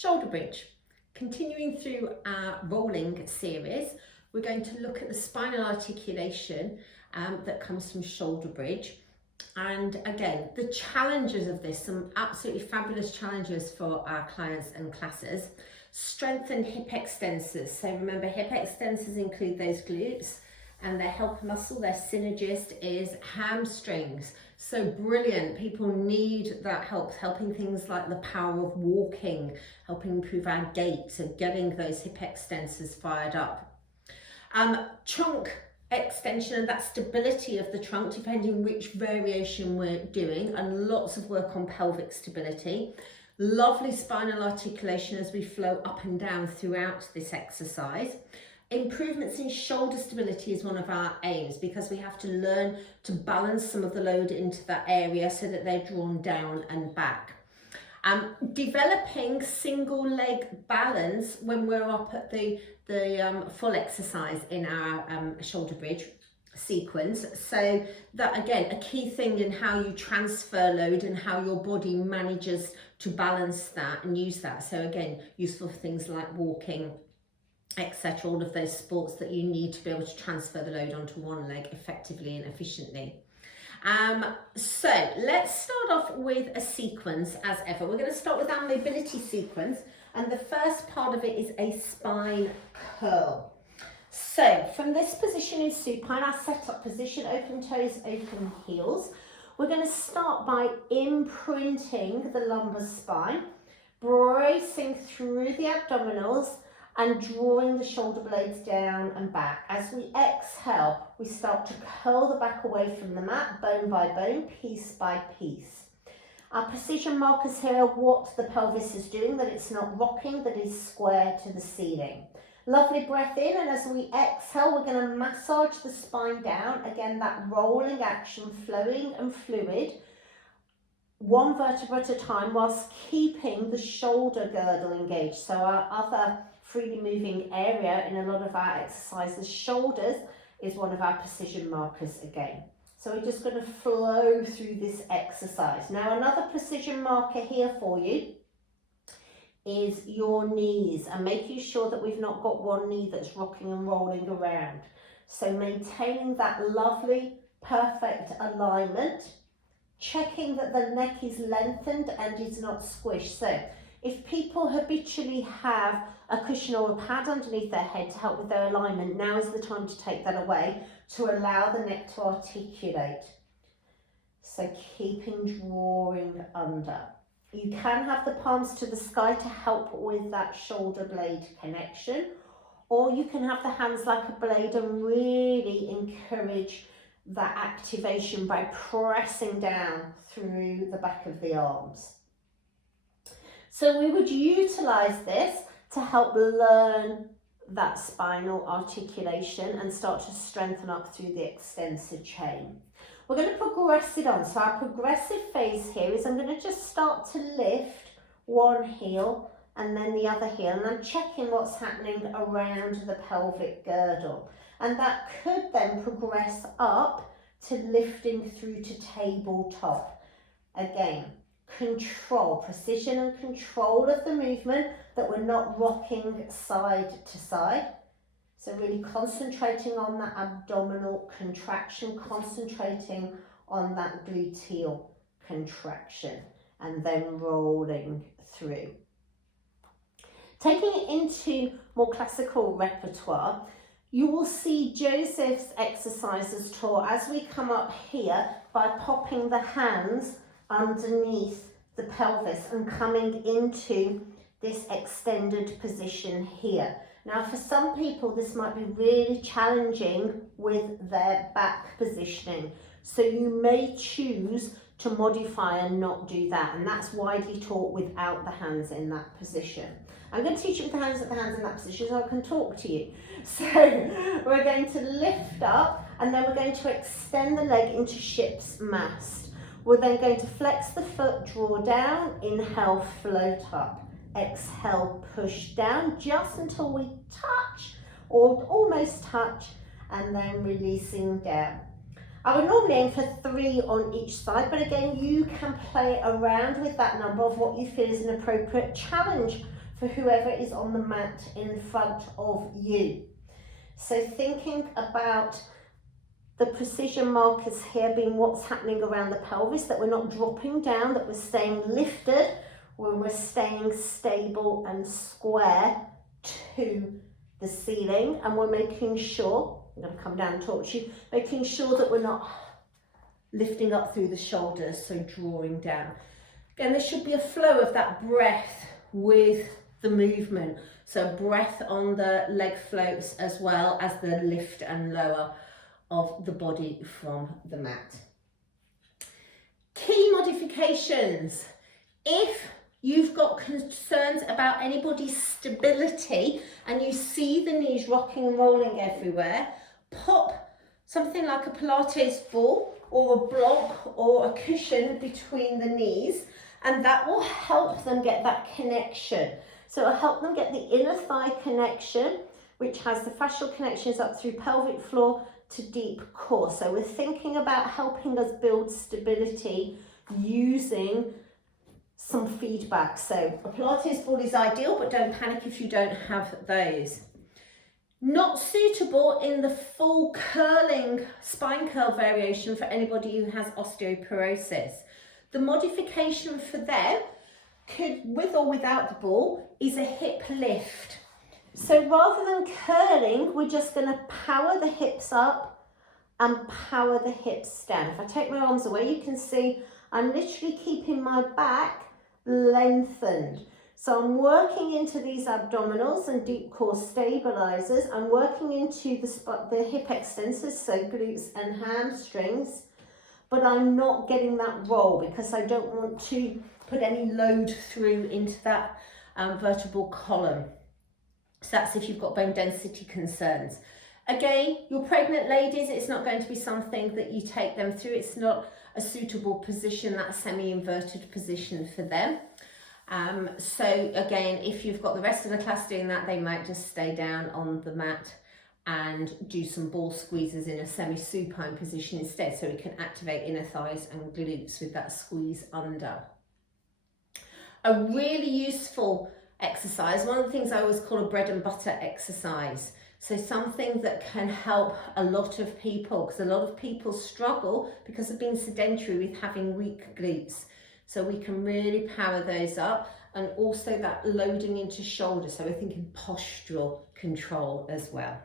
Shoulder bridge. Continuing through our rolling series, we're going to look at the spinal articulation that comes from shoulder bridge. And again, the challenges of this, some absolutely fabulous challenges for our clients and classes. Strengthen hip extensors. So remember, hip extensors include those glutes, and their helper muscle, their synergist, is hamstrings. So brilliant. People need that help, helping things like the power of walking, helping improve our gait, so getting those hip extensors fired up. Trunk extension and that stability of the trunk, depending which variation we're doing, and lots of work on pelvic stability. Lovely spinal articulation as we flow up and down throughout this exercise. Improvements in shoulder stability is one of our aims, because we have to learn to balance some of the load into that area so that they're drawn down and back. Developing single leg balance when we're up at the full exercise in our shoulder bridge sequence. So that, again, a key thing in how you transfer load and how your body manages to balance that and use that. So again, useful for things like walking, etc., all of those sports that you need to be able to transfer the load onto one leg effectively and efficiently. So let's start off with a sequence as ever. We're going to start with our mobility sequence, and the first part of it is a spine curl. So from this position in supine, our setup position, open toes, open heels, we're going to start by imprinting the lumbar spine, bracing through the abdominals and drawing the shoulder blades down and back. As we exhale, we start to curl the back away from the mat, bone by bone, piece by piece. Our precision markers here are what the pelvis is doing, that it's not rocking, that it's square to the ceiling. Lovely breath in, and as we exhale, we're going to massage the spine down. Again, that rolling action, flowing and fluid, one vertebra at a time, whilst keeping the shoulder girdle engaged. So our other freely moving area in a lot of our exercises, shoulders, is one of our precision markers again. So we're just going to flow through this exercise. Now, another precision marker here for you is your knees, and making sure that we've not got one knee that's rocking and rolling around. So maintaining that lovely, perfect alignment, checking that the neck is lengthened and is not squished. So if people habitually have a cushion or a pad underneath their head to help with their alignment, now is the time to take that away to allow the neck to articulate. So keeping drawing under. You can have the palms to the sky to help with that shoulder blade connection, or you can have the hands like a blade and really encourage that activation by pressing down through the back of the arms. So we would utilise this to help learn that spinal articulation and start to strengthen up through the extensor chain. We're going to progress it on. So our progressive phase here is I'm going to just start to lift one heel and then the other heel, and I'm checking what's happening around the pelvic girdle. And that could then progress up to lifting through to tabletop. Again, control, precision and control of the movement, that we're not rocking side to side. So really concentrating on that abdominal contraction, concentrating on that gluteal contraction, and then rolling through. Taking it into more classical repertoire, you will see Joseph's exercises taught as we come up here by popping the hands underneath the pelvis and coming into this extended position here. Now, for some people, this might be really challenging with their back positioning. So you may choose to modify and not do that. And that's widely taught without the hands in that position. I'm going to teach you with the hands in that position so I can talk to you. So we're going to lift up, and then we're going to extend the leg into ship's mast. We're then going to flex the foot, draw down, inhale, float up. Exhale, push down just until we touch or almost touch, and then releasing down. I would normally aim for 3 on each side, but again, you can play around with that number of what you feel is an appropriate challenge for whoever is on the mat in front of you. So thinking about the precision markers here being what's happening around the pelvis, that we're not dropping down, that we're staying lifted, when we're staying stable and square to the ceiling, and we're making sure, I'm going to come down and talk to you, making sure that we're not lifting up through the shoulders, so drawing down. Again, there should be a flow of that breath with the movement, so breath on the leg floats as well as the lift and lower of the body from the mat. Key modifications. If you've got concerns about anybody's stability and you see the knees rocking and rolling everywhere, pop something like a Pilates ball or a block or a cushion between the knees, and that will help them get that connection. So it'll help them get the inner thigh connection, which has the fascial connections up through pelvic floor to deep core. So we're thinking about helping us build stability using some feedback. So a Pilates ball is ideal, but don't panic if you don't have those. Not suitable in the full curling spine curl variation for anybody who has osteoporosis. The modification for them, could, with or without the ball, is a hip lift. So rather than curling, we're just going to power the hips up and power the hips down. If I take my arms away, you can see I'm literally keeping my back lengthened. So I'm working into these abdominals and deep core stabilizers. I'm working into the hip extensors, so glutes and hamstrings, but I'm not getting that roll because I don't want to put any load through into that vertebral column. So that's if you've got bone density concerns. Again, your pregnant ladies, it's not going to be something that you take them through. It's not a suitable position, that semi-inverted position for them. So again, if you've got the rest of the class doing that, they might just stay down on the mat and do some ball squeezes in a semi-supine position instead, so we can activate inner thighs and glutes with that squeeze under. A really useful exercise, one of the things I always call a bread and butter exercise. So something that can help a lot of people, because a lot of people struggle because of being sedentary with having weak glutes. So we can really power those up, and also that loading into shoulders. So we're thinking postural control as well.